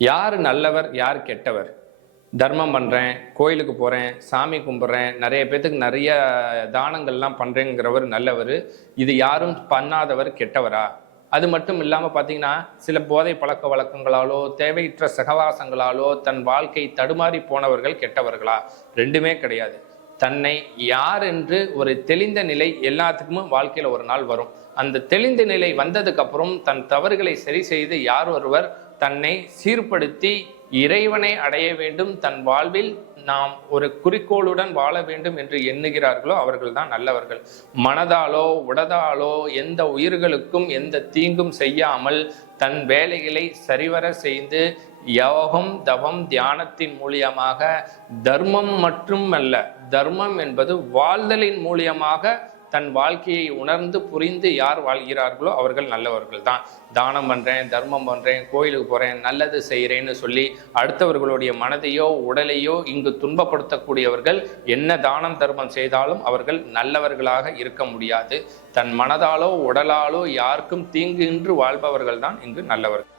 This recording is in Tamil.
யார் நல்லவர் யார் கெட்டவர்? தர்மம் பண்ணுறேன், கோயிலுக்கு போகிறேன், சாமி கும்பிட்றேன், நிறைய பேத்துக்கு நிறைய தானங்கள்லாம் பண்ணுறேங்கிறவர் நல்லவர், இது யாரும் பண்ணாதவர் கெட்டவரா? அது மட்டும் இல்லாமல் பார்த்தீங்கன்னா, சில போதை பழக்க வழக்கங்களாலோ தேவையற்ற சகவாசங்களாலோ தன் வாழ்க்கை தடுமாறி போனவர்கள் கெட்டவர்களா? ரெண்டுமே கிடையாது. தன்னை யார் என்று ஒரு தெளிந்த நிலை எல்லாத்துக்குமே வாழ்க்கையில் ஒரு நாள் வரும். அந்த தெளிந்த நிலை வந்ததுக்கு அப்புறம் தன் தவறுகளை சரி செய்து யார் ஒருவர் தன்னை சீர்படுத்தி இறைவனை அடைய வேண்டும், தன் வாழ்வில் நாம் ஒரு குறிக்கோளுடன் வாழ வேண்டும் என்று எண்ணுகிறார்களோ அவர்கள் தான் நல்லவர்கள். மனதாலோ உடதாலோ எந்த உயிர்களுக்கும் எந்த தீங்கும் செய்யாமல் தன் வேலைகளை சரிவர செய்து யோகம் தவம் தியானத்தின் மூலியமாக தர்மம் மட்டுமல்ல, தர்மம் என்பது வாழ்தலின் மூலியமாக தன் வாழ்க்கையை உணர்ந்து புரிந்து யார் வாழ்கிறார்களோ அவர்கள் நல்லவர்கள் தான். தானம் பண்ணுறேன், தர்மம் பண்ணுறேன், கோயிலுக்கு போகிறேன், நல்லது செய்கிறேன்னு சொல்லி அடுத்தவர்களுடைய மனதையோ உடலையோ இங்கு துன்பப்படுத்தக்கூடியவர்கள் என்ன தானம் தர்மம் செய்தாலும் அவர்கள் நல்லவர்களாக இருக்க முடியாது. தன் மனதாலோ உடலாலோ யாருக்கும் தீங்கின்றி வாழ்பவர்கள் தான் இங்கு நல்லவர்கள்.